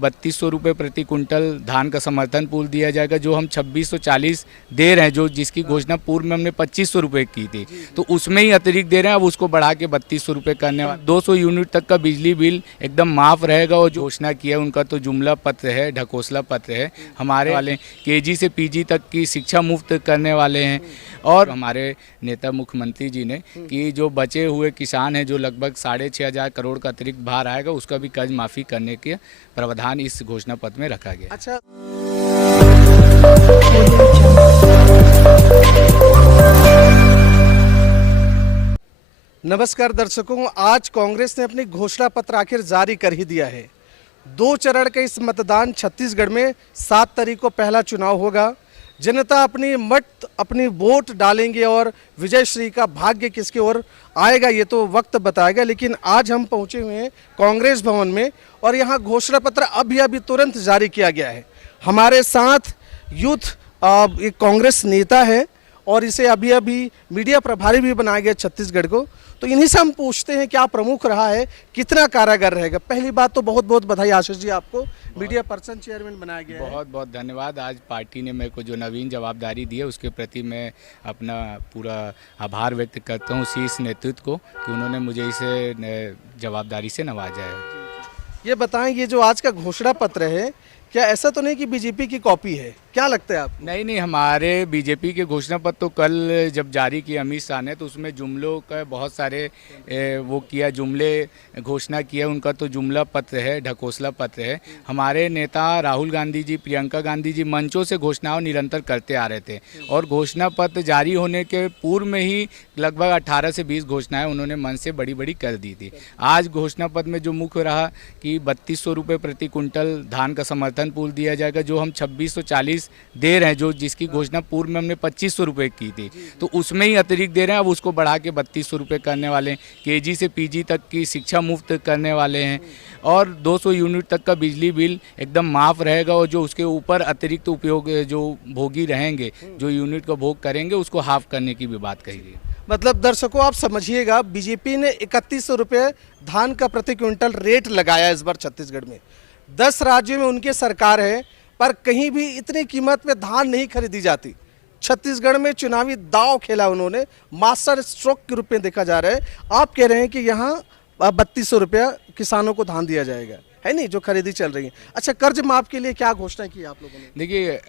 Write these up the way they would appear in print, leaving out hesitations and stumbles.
₹3200 प्रति कुंटल धान का समर्थन मूल्य दिया जाएगा, जो हम 2640 दे रहे हैं, जो जिसकी घोषणा पूर्व में हमने ₹2500 की थी, तो उसमें ही अतिरिक्त दे रहे हैं। अब उसको बढ़ा के ₹3200 करने वाले 200 यूनिट तक का बिजली बिल एकदम माफ़ रहेगा। और जो घोषणा किया है उनका तो जुमला पत्र है, ढकोसला पत्र है। हमारे वाले केजी से पीजी तक की शिक्षा मुफ्त करने वाले हैं। और हमारे नेता मुख्यमंत्री जी ने कि जो बचे हुए किसान हैं, जो लगभग 6500 करोड़ का अतिरिक्त भार आएगा, उसका भी कर्ज माफ़ी करने के प्रावधान इस घोषणा पत्र में रखा गया। अच्छा, नमस्कार दर्शकों, आज कांग्रेस ने अपनी घोषणा पत्र आखिर जारी कर ही दिया है। 2 चरण का इस मतदान छत्तीसगढ़ में 7 तारीख को पहला चुनाव होगा। जनता अपनी वोट डालेंगे और विजय श्री का भाग्य किसकी ओर आएगा ये तो वक्त बताएगा। लेकिन आज हम पहुंचे हुए हैं कांग्रेस भवन में और यहाँ घोषणा पत्र अभी तुरंत जारी किया गया है। हमारे साथ यूथ एक कांग्रेस नेता है और इसे अभी मीडिया प्रभारी भी बनाया गया छत्तीसगढ़ को। तो इन्हीं से हम पूछते हैं क्या प्रमुख रहा है, कितना कारागार रहेगा। पहली बात तो बहुत बहुत बधाई आशीष जी, आपको मीडिया पर्सन चेयरमैन बनाया गया है। बहुत बहुत धन्यवाद। आज पार्टी ने मेरे को जो नवीन जवाबदारी दी है उसके प्रति मैं अपना पूरा आभार व्यक्त करता हूँ शीर्ष नेतृत्व को कि उन्होंने मुझे इसे जवाबदारी से नवाजा है। ये बताएं, ये जो आज का घोषणा पत्र है, क्या ऐसा तो नहीं कि बीजेपी की कॉपी है? क्या लगता है आपको? नहीं, हमारे बीजेपी के घोषणा पत्र तो कल जब जारी किया अमित शाह ने, तो उसमें जुमलों का बहुत सारे वो किया, जुमले घोषणा किया। उनका तो जुमला पत्र है, ढकोसला पत्र है। हमारे नेता राहुल गांधी जी, प्रियंका गांधी जी मंचों से घोषणाओं निरंतर करते आ रहे थे और घोषणा पत्र जारी होने के पूर्व में ही लगभग 18 से 20 घोषणाएं उन्होंने मन से बड़ी कर दी थी। आज घोषणा पत्र में जो मुख्य रहा कि ₹3200 प्रति कुंटल धान का समर्थन मूल्य दिया जाएगा, जो हम 2640 दे रहे हैं, जो जिसकी घोषणा पूर्व में हमने ₹2500 की थी, तो उसमें ही अतिरिक्त दे रहे हैं। अब उसको बढ़ा के ₹3200 करने वाले हैं। केजी से पीजी तक की शिक्षा मुफ्त करने वाले हैं और 200 यूनिट तक का बिजली बिल एकदम माफ़ रहेगा। और जो उसके ऊपर अतिरिक्त उपयोग जो भोगी रहेंगे, जो यूनिट का भोग करेंगे, उसको हाफ करने की भी बात कही गई। मतलब दर्शकों आप समझिएगा, बीजेपी ने ₹3100 धान का प्रति क्विंटल रेट लगाया इस बार छत्तीसगढ़ में। 10 राज्यों में उनकी सरकार है पर कहीं भी इतनी कीमत में धान नहीं खरीदी जाती। छत्तीसगढ़ में चुनावी दांव खेला उन्होंने, मास्टर स्ट्रोक के रूप में देखा जा रहा है। आप कह रहे हैं कि यहाँ ₹3200 किसानों को धान दिया जाएगा, है नहीं, जो खरीदी चल रही है। अच्छा, कर्ज माफ के लिए क्या घोषणा की आप लोगों ने? देखिए,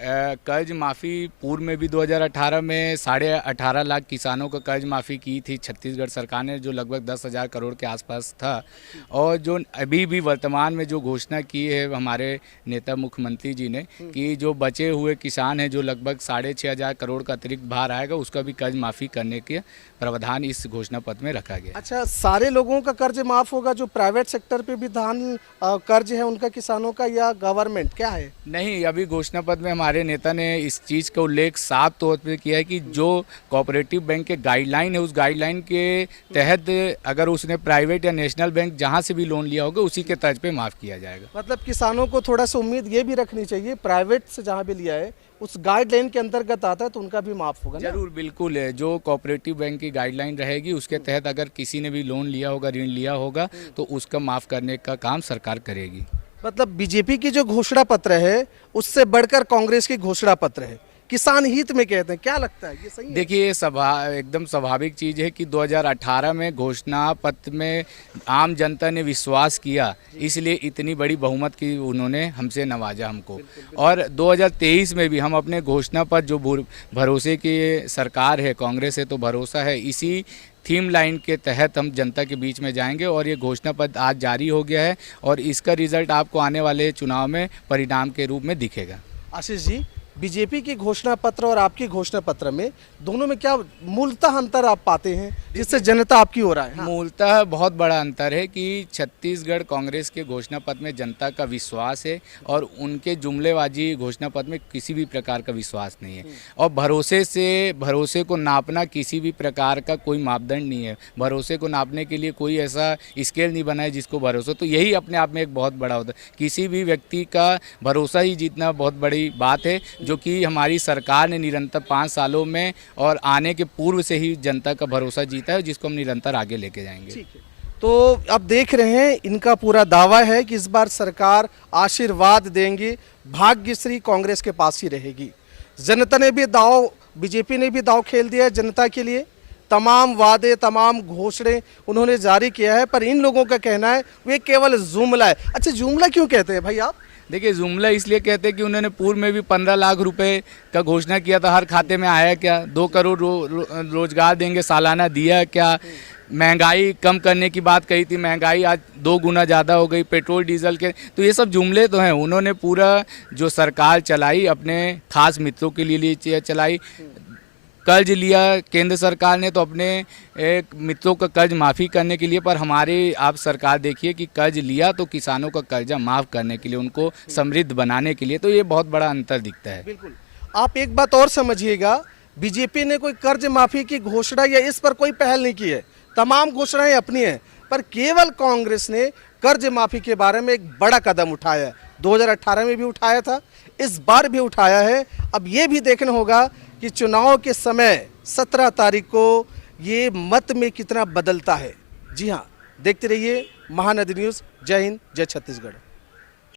कर्ज माफ़ी पूर्व में भी 2018 में 18.5 लाख किसानों का कर्ज माफ़ी की थी छत्तीसगढ़ सरकार ने, जो लगभग 10,000 करोड़ के आसपास था। और जो अभी भी वर्तमान में जो घोषणा की है हमारे नेता मुख्यमंत्री जी ने कि जो बचे हुए किसान हैं, जो लगभग 6500 करोड़ का अतिरिक्त भार आएगा, उसका भी कर्ज माफ़ी करने के प्रावधान इस घोषणा पत्र में रखा गया। अच्छा, सारे लोगों का कर्ज माफ होगा? जो प्राइवेट सेक्टर पे भी धान कर्ज है उनका, किसानों का, या गवर्नमेंट क्या है? नहीं, अभी घोषणा पत्र में हमारे नेता ने इस चीज़ का उल्लेख साफ तौर पर किया है कि जो कोऑपरेटिव बैंक के गाइडलाइन है, उस गाइडलाइन के तहत अगर उसने प्राइवेट या नेशनल बैंक जहां से भी लोन लिया होगा, उसी के तर्ज पे माफ़ किया जाएगा। मतलब किसानों को थोड़ा सा उम्मीद ये भी रखनी चाहिए, प्राइवेट से जहाँ भी लिया है उस गाइडलाइन के अंतर्गत आता है तो उनका भी माफ होगा ना? जरूर, बिल्कुल है। जो कोऑपरेटिव बैंक की गाइडलाइन रहेगी उसके तहत अगर किसी ने भी लोन लिया होगा, ऋण लिया होगा, तो उसका माफ़ करने का काम सरकार करेगी। मतलब बीजेपी की जो घोषणा पत्र है उससे बढ़कर कांग्रेस की घोषणा पत्र है, किसान हित में कहते हैं। क्या लगता है, ये सही है? देखिए, ये एकदम स्वाभाविक चीज़ है कि 2018 में घोषणा पत्र में आम जनता ने विश्वास किया, इसलिए इतनी बड़ी बहुमत की उन्होंने हमसे नवाजा हमको। और 2023 में भी हम अपने घोषणा पत्र, जो भरोसे की सरकार है, कांग्रेस है तो भरोसा है, इसी थीम लाइन के तहत हम जनता के बीच में जाएंगे। और ये घोषणा पत्र आज जारी हो गया है और इसका रिजल्ट आपको आने वाले चुनाव में परिणाम के रूप में दिखेगा। आशीष जी, बीजेपी की घोषणा पत्र और आपकी घोषणा पत्र में दोनों में क्या मूलतः अंतर आप पाते हैं जिससे जनता आपकी हो रहा है? मूलतः बहुत बड़ा अंतर है कि छत्तीसगढ़ कांग्रेस के घोषणा पत्र में जनता का विश्वास है और उनके जुमलेबाजी घोषणा पत्र में किसी भी प्रकार का विश्वास नहीं है। और भरोसे को नापना किसी भी प्रकार का कोई मापदंड नहीं है। भरोसे को नापने के लिए कोई ऐसा स्केल नहीं बना है जिसको भरोसा, तो यही अपने आप में एक बहुत बड़ा होता है। किसी भी व्यक्ति का भरोसा ही जीतना बहुत बड़ी बात है, जो कि हमारी सरकार ने निरंतर 5 सालों में और आने के पूर्व से ही जनता का भरोसा जीता है, जिसको हम निरंतर आगे लेके जाएंगे। ठीक है, तो अब देख रहे हैं इनका पूरा दावा है कि इस बार सरकार आशीर्वाद देंगी, भाग्यश्री कांग्रेस के पास ही रहेगी। जनता ने भी दाव, बीजेपी ने भी दाव खेल दिया है जनता के लिए। तमाम वादे, तमाम घोषणे उन्होंने जारी किया है, पर इन लोगों का कहना है वे केवल जुमला है। अच्छा, जुमला क्यों कहते हैं भाई आप? देखिए, जुमला इसलिए कहते हैं कि उन्होंने पूर्व में भी 15 लाख रुपए का घोषणा किया था, हर खाते में आया क्या? 2 करोड़ रोजगार देंगे सालाना, दिया क्या? महंगाई कम करने की बात कही थी, महंगाई आज 2 गुना ज़्यादा हो गई पेट्रोल डीजल के। तो ये सब जुमले तो हैं। उन्होंने पूरा जो सरकार चलाई अपने खास मित्रों के लिए चलाई। कर्ज लिया केंद्र सरकार ने तो अपने एक मित्रों का कर्ज माफ़ी करने के लिए, पर हमारी आप सरकार देखिए कि कर्ज लिया तो किसानों का कर्जा माफ़ करने के लिए, उनको समृद्ध बनाने के लिए। तो ये बहुत बड़ा अंतर दिखता है। बिल्कुल। आप एक बात और समझिएगा, बीजेपी ने कोई कर्ज माफी की घोषणा या इस पर कोई पहल नहीं की है, तमाम घोषणाएं अपनी हैं, पर केवल कांग्रेस ने कर्ज माफी के बारे में एक बड़ा कदम उठाया है। 2018 में भी उठाया था, इस बार भी उठाया है। अब ये भी देखना होगा कि चुनाव के समय 17 तारीख को ये मत में कितना बदलता है। जी हाँ, देखते रहिए महानदी न्यूज़। जय हिंद, जय छत्तीसगढ़।